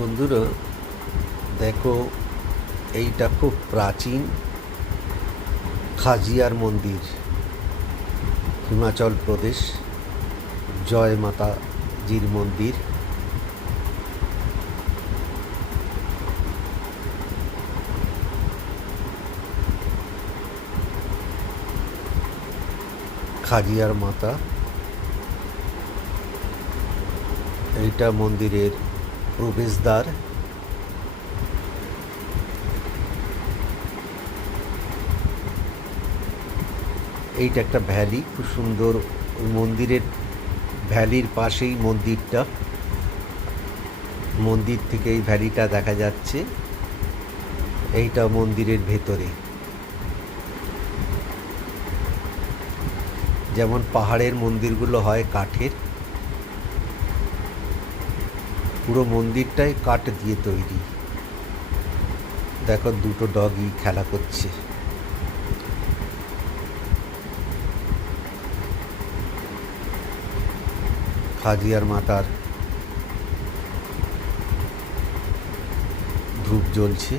বন্ধুরা, দেখো, এইটা খুব প্রাচীন খাজিয়ার মন্দির, হিমাচল প্রদেশ, জয় মাতাজির মন্দির। খাজিয়ার মাতা, এইটা মন্দিরের প্রবেশদ্বার। এইটা একটা ভ্যালি, খুব সুন্দর মন্দিরের ভ্যালির পাশেই মন্দিরটা। মন্দির থেকে এই ভ্যালিটা দেখা যাচ্ছে। এইটা মন্দিরের ভেতরে। যেমন পাহাড়ের মন্দিরগুলো হয় কাঠের। পুরো মন্দিরটাই কাঠ দিয়ে তৈরি। দেখো দুটো ডগই খেলা করছে। খাজিয়ার মাতার ধূপ জ্বলছে।